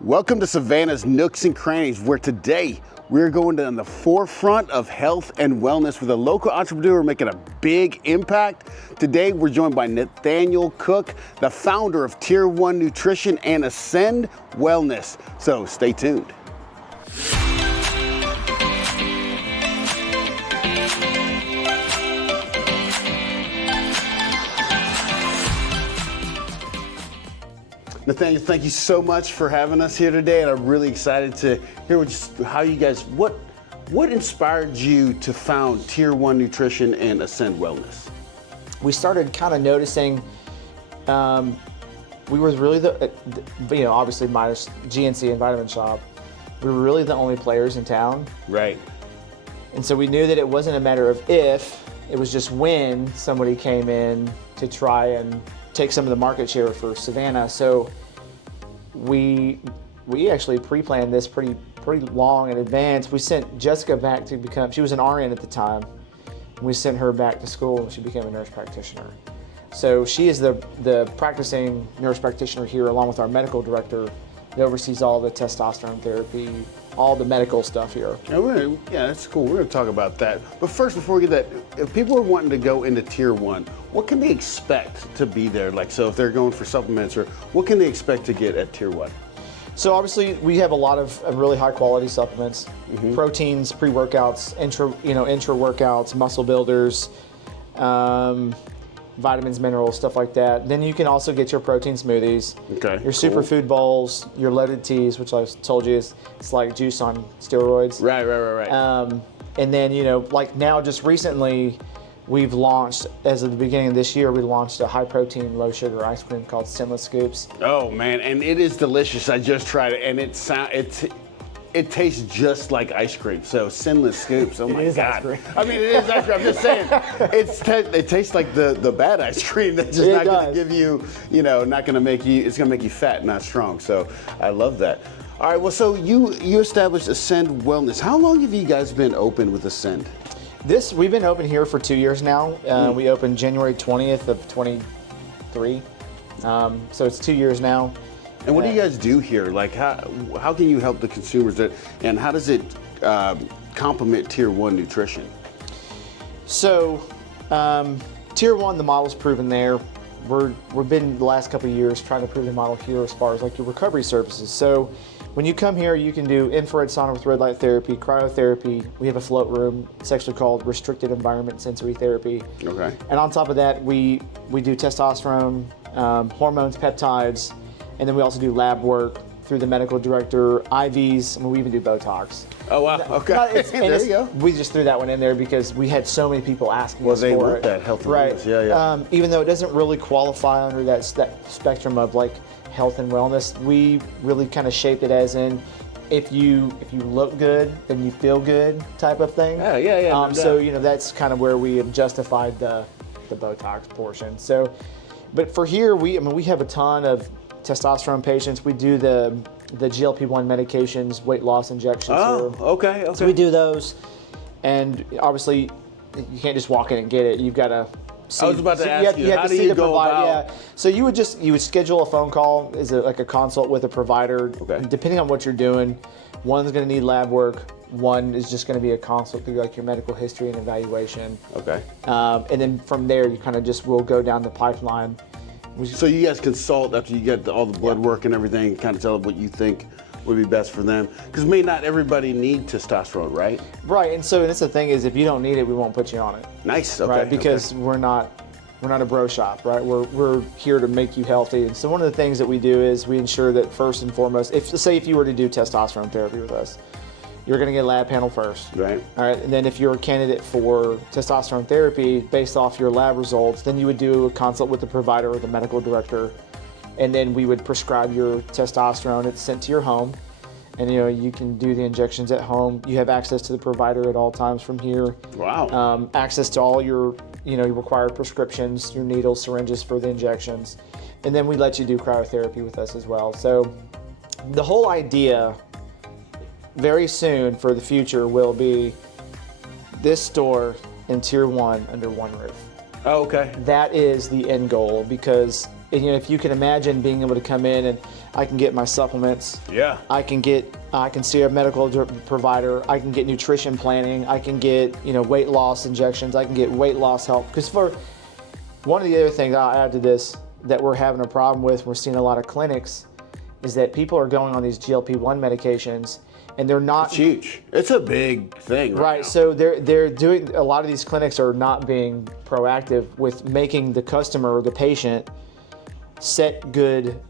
Welcome to Savannah's Nooks and Crannies, where today we're going on the forefront of health and wellness with a local entrepreneur making a big impact. Today we're joined by Nathaniel Cook, the founder of Tier 1 Nutrition and Acend Wellness. So stay tuned. Nathaniel, thank you so much for having us here today, and I'm really excited to hear how you guys, what inspired you to found Tier 1 Nutrition and Acend Wellness? We started kind of noticing, we were really obviously minus GNC and Vitamin Shop, we were really the only players in town. Right. And so we knew that it wasn't a matter of if, it was just when somebody came in to try and take some of the market share for Savannah. So we actually pre-planned this pretty long in advance. We sent Jessica back to become, she was an RN at the time. We sent her back to school and she became a nurse practitioner. So she is the practicing nurse practitioner here, along with our medical director that oversees all the testosterone therapy, all the medical stuff here. Yeah, that's cool. We're going to talk about that. But first, before we get that, if people are wanting to go into Tier 1, what can they expect to be there? Like, so if they're going for supplements, or what can they expect to get at Tier 1? So obviously we have a lot of really high quality supplements, proteins, pre-workouts, intra workouts, muscle builders, vitamins, minerals, stuff like that. Then you can also get your protein smoothies, your superfood bowls, your loaded teas, which I've told you it's like juice on steroids. Right. And then, like now, just recently, we've launched, as of the beginning of this year, we launched a high protein, low sugar ice cream called Sinless Scoops. Oh man, and it is delicious. I just tried it, and it tastes just like ice cream. So Sinless Scoops. Oh my God. I mean, it is ice cream. I'm just saying, it tastes like the bad ice cream. That's just not going to give you, not going to make you. It's going to make you fat, not strong. So I love that. All right. Well, so you established Acend Wellness. How long have you guys been open with Acend? We've been open here for 2 years now. We opened January 20th of 23. So it's 2 years now. And what do you guys do here? Like, how can you help the consumers, and how does it complement Tier 1 Nutrition? So, Tier 1, the model's proven there. We've been the last couple of years trying to prove the model here as far as like your recovery services. So, when you come here, you can do infrared sauna with red light therapy, cryotherapy. We have a float room. It's actually called restricted environment sensory therapy. Okay. And on top of that, we do testosterone, hormones, peptides, and then we also do lab work through the medical director, IVs, and we even do Botox. Oh wow, okay. There you go. We just threw that one in there because we had so many people asking us for it. Well, they want that health and wellness, yeah. Even though it doesn't really qualify under that spectrum of like health and wellness, we really kind of shaped it as in, if you look good, then you feel good type of thing. Yeah. So that's kind of where we have justified the Botox portion. So, but for here, we have a ton of testosterone patients. We do the GLP-1 medications, weight loss injections. Oh, here. okay. So we do those, and obviously you can't just walk in and get it. You've got to see. I was about to ask you, how do you go about? Yeah. So you would schedule a phone call, like a consult with a provider. Okay. Depending on what you're doing, one's going to need lab work. One is just going to be a consult through like your medical history and evaluation. Okay. And then from there, you kind of will go down the pipeline. So you guys consult after you get all the blood work and everything, kind of tell them what you think would be best for them, because not everybody need testosterone, right? Right, and that's the thing is, if you don't need it, we won't put you on it. Nice. Okay. Right, because we're not a bro shop, right? We're here to make you healthy, and so one of the things that we do is we ensure that first and foremost, if you were to do testosterone therapy with us, you're going to get a lab panel first. Right. All right, and then if you're a candidate for testosterone therapy based off your lab results, then you would do a consult with the provider or the medical director, and then we would prescribe your testosterone. It's sent to your home, and you can do the injections at home. You have access to the provider at all times from here. Wow. Access to all your your required prescriptions, your needles, syringes for the injections, and then we let you do cryotherapy with us as well. So the whole idea very soon for the future will be this store and Tier 1 under one roof. Oh, okay. That is the end goal, because And, you know, if you can imagine being able to come in and I can get my supplements. Yeah. I can see a medical provider. I can get nutrition planning. I can get, you know, weight loss injections. I can get weight loss help. Because for one of the other things I'll add to this that we're having a problem with, we're seeing a lot of clinics, is that people are going on these GLP-1 medications and they're not. It's huge. It's a big thing. Right. Now. So they're doing, a lot of these clinics are not being proactive with making the customer or the patient set good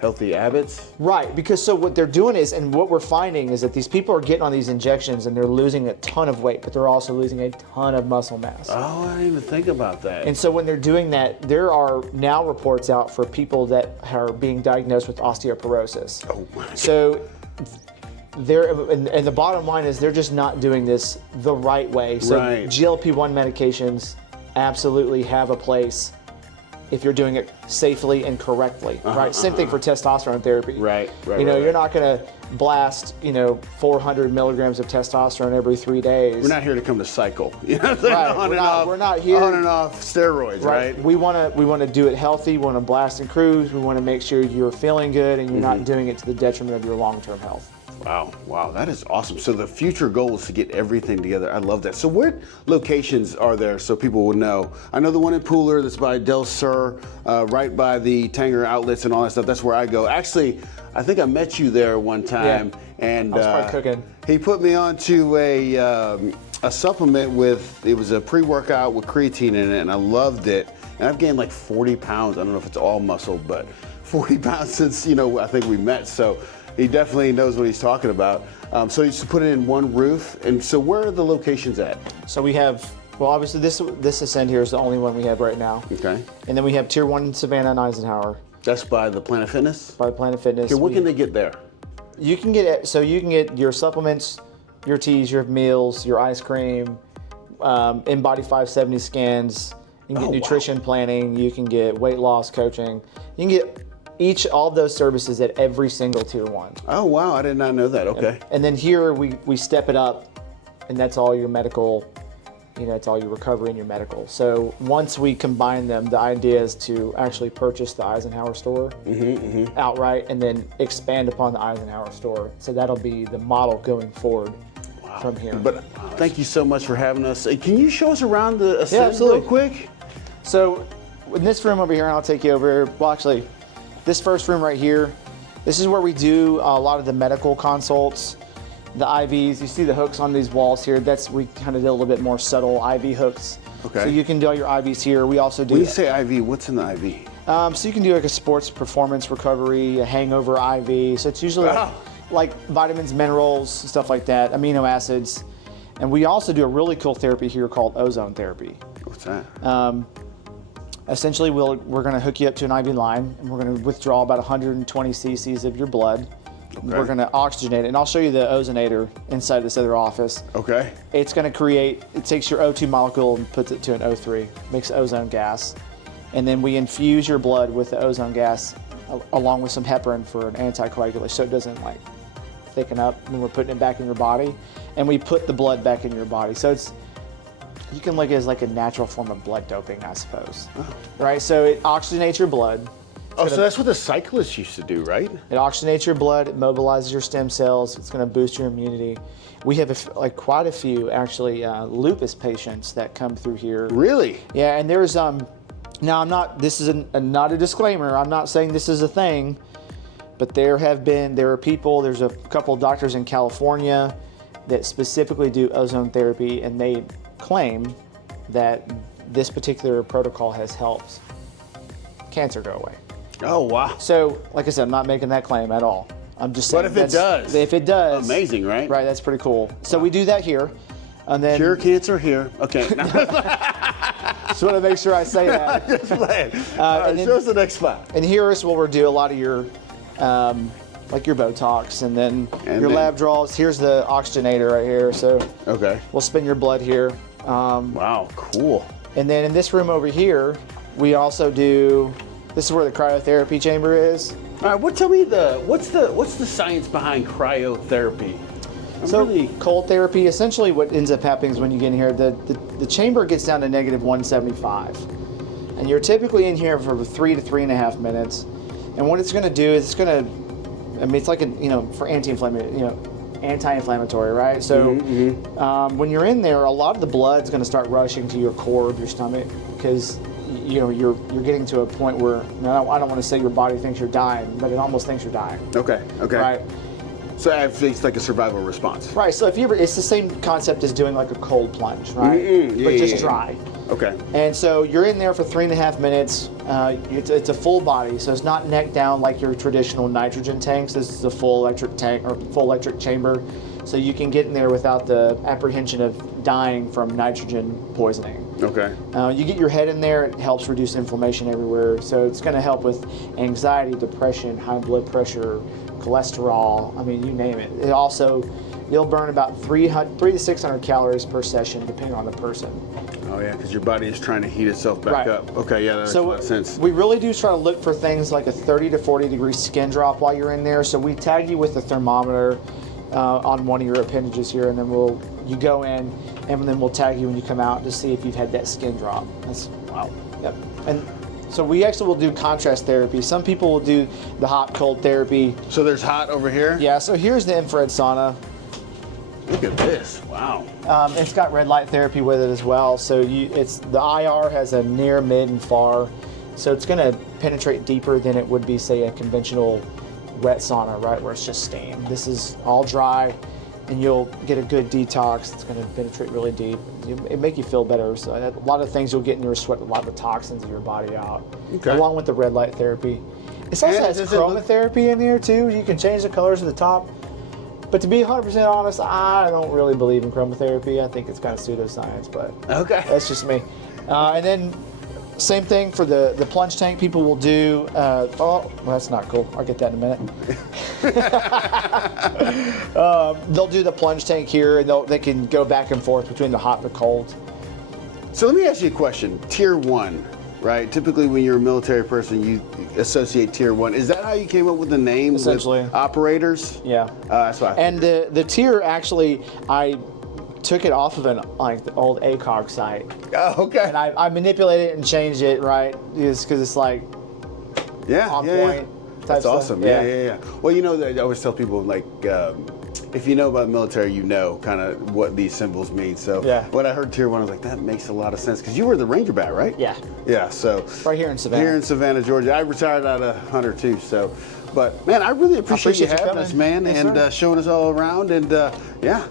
healthy habits. Right, because so what they're doing is, and what we're finding is that these people are getting on these injections and they're losing a ton of weight, but they're also losing a ton of muscle mass. Oh, I didn't even think about that. And so when they're doing that, there are now reports out for people that are being diagnosed with osteoporosis. Oh my God. So and the bottom line is they're just not doing this the right way. So right. GLP-1 medications absolutely have a place if you're doing it safely and correctly, right? Same thing for testosterone therapy. Right. You know, you're not going to blast, 400 milligrams of testosterone every 3 days. We're not here to come to cycle. You know what I'm saying? Right. We're not here. On and off steroids, right? We want to do it healthy. We want to blast and cruise. We want to make sure you're feeling good and you're not doing it to the detriment of your long-term health. Wow, that is awesome. So the future goal is to get everything together. I love that. So what locations are there so people will know? I know the one in Pooler that's by Del Sur, right by the Tanger outlets and all that stuff. That's where I go. Actually, I think I met you there one time, and I was probably cooking. He put me onto a supplement with, it was a pre-workout with creatine in it, and I loved it. And I've gained like 40 pounds. I don't know if it's all muscle, but 40 pounds since, I think we met. So he definitely knows what he's talking about. So you just put it in one roof. And so where are the locations at? So we have, well, obviously this Acend here is the only one we have right now. Okay. And then we have Tier 1 in Savannah and Eisenhower. That's by the Planet Fitness? By Planet Fitness. Okay, what can they get there? You can get your supplements, your teas, your meals, your ice cream, InBody 570 scans. You can get nutrition planning. You can get weight loss coaching. You can get all of those services at every single Tier 1. Oh, wow. I did not know that. Okay. And then here we step it up, and that's all your medical, it's all your recovery and your medical. So once we combine them, the idea is to actually purchase the Eisenhower store outright and then expand upon the Eisenhower store. So that'll be the model going forward from here. But thank you so much for having us. Can you show us around the Acend real quick? So in this room over here, and I'll take you over here. Well, actually, this first room right here, this is where we do a lot of the medical consults, the IVs. You see the hooks on these walls here. We kind of did a little bit more subtle IV hooks. Okay. So you can do all your IVs here. We also do. When you say IV, what's in the IV? So you can do like a sports performance recovery, a hangover IV. So it's usually like vitamins, minerals, stuff like that, amino acids. And we also do a really cool therapy here called Ozone Therepy. What's that? Essentially, we're going to hook you up to an IV line, and we're going to withdraw about 120 cc's of your blood. Okay. We're going to oxygenate it, and I'll show you the ozonator inside this other office. Okay. It's going to it takes your O2 molecule and puts it to an O3, makes ozone gas. And then we infuse your blood with the ozone gas along with some heparin for an anticoagulation, so it doesn't thicken up when we're putting it back in your body. And we put the blood back in your body. So you can look at it as like a natural form of blood doping, I suppose. Right? So it oxygenates your blood. So that's what the cyclists used to do, right? It oxygenates your blood, it mobilizes your stem cells, it's going to boost your immunity. We have quite a few actually lupus patients that come through here. Really? Yeah, and there's now this is not a disclaimer. I'm not saying this is a thing, but there are people. There's a couple of doctors in California that specifically do ozone therapy, and they claim that this particular protocol has helped cancer go away. Oh, wow. So, like I said, I'm not making that claim at all. I'm just saying. But if it does. Amazing, right? Right, that's pretty cool. So we do that here. And then cure cancer here. Okay. Just want to make sure I say that. Just playing. And then, show us the next spot. And here is where we'll do a lot of your like your Botox and then your lab draws. Here's the oxygenator right here. So we'll spin your blood here. Wow, cool. And then in this room over here, we also do, this is where the cryotherapy chamber is. All right, tell me what's the science behind cryotherapy? Cold therapy, essentially what ends up happening is when you get in here, the chamber gets down to -175. And And you're typically in here for 3 to 3.5 minutes. And what it's going to do is it's going to, I mean, it's like a, for anti-inflammatory, right? So when you're in there, a lot of the blood's going to start rushing to your core of your stomach because you're getting to a point where I don't want to say your body thinks you're dying, but it almost thinks you're dying. Okay. Right. So it's like a survival response. Right. So if you ever, it's the same concept as doing like a cold plunge, right? But just dry. Okay. And so you're in there for 3.5 minutes. It's a full body, so it's not neck down like your traditional nitrogen tanks. This is a full electric tank or full electric chamber, so you can get in there without the apprehension of dying from nitrogen poisoning. Okay. You get your head in there, it helps reduce inflammation everywhere. So it's going to help with anxiety, depression, high blood pressure, cholesterol. I mean, you name it. It also, you'll burn about 300 to 600 calories per session, depending on the person. Oh yeah, because your body is trying to heat itself back up. Okay, yeah, that makes a lot of sense. We really do try to look for things like a 30 to 40 degree skin drop while you're in there. So we tag you with a thermometer on one of your appendages here, and then you go in, and then we'll tag you when you come out to see if you've had that skin drop. That's wow. Yep. And so we actually will do contrast therapy. Some people will do the hot cold therapy. So there's hot over here? Yeah, so here's the infrared sauna. Look at this, wow. It's got red light therapy with it as well. So the IR has a near, mid, and far. So it's gonna penetrate deeper than it would be, say, a conventional wet sauna, right, where it's just steam. This is all dry, and you'll get a good detox. It's gonna penetrate really deep. It make you feel better. So a lot of things you'll get in your sweat, a lot of the toxins in your body out, along with the red light therapy. It also has chromotherapy in here too. You can change the colors of the top. But to be 100% honest, I don't really believe in chromotherapy. I think it's kind of pseudoscience, but that's just me. And then same thing for the plunge tank. People will do, well, that's not cool. I'll get that in a minute. They'll do the plunge tank here, and they can go back and forth between the hot and the cold. So let me ask you a question. Tier 1, right? Typically when you're a military person, you associate Tier 1. Is that how you came up with the name? Essentially. With operators? Yeah. That's why. And the tier, actually, I took it off of the old ACOG site. Oh, okay. And I manipulated it and changed it, right? Just because it's like on point. That's awesome. Yeah. Well, I always tell people, like, if you know about the military, you know kind of what these symbols mean. So when I heard Tier 1, I was like, that makes a lot of sense. Because you were the Ranger bat, right? Yeah. Yeah, so. Right here in Savannah. Here in Savannah, Georgia. I retired out of Hunter, too, so. But, man, I really appreciate you having us, man, yes, and showing us all around, and yeah.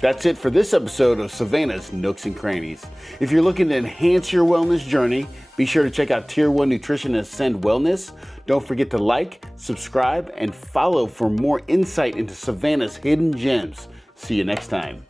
That's it for this episode of Savannah's Nooks and Crannies. If you're looking to enhance your wellness journey, be sure to check out Tier 1 Nutrition and Acend Wellness. Don't forget to like, subscribe, and follow for more insight into Savannah's hidden gems. See you next time.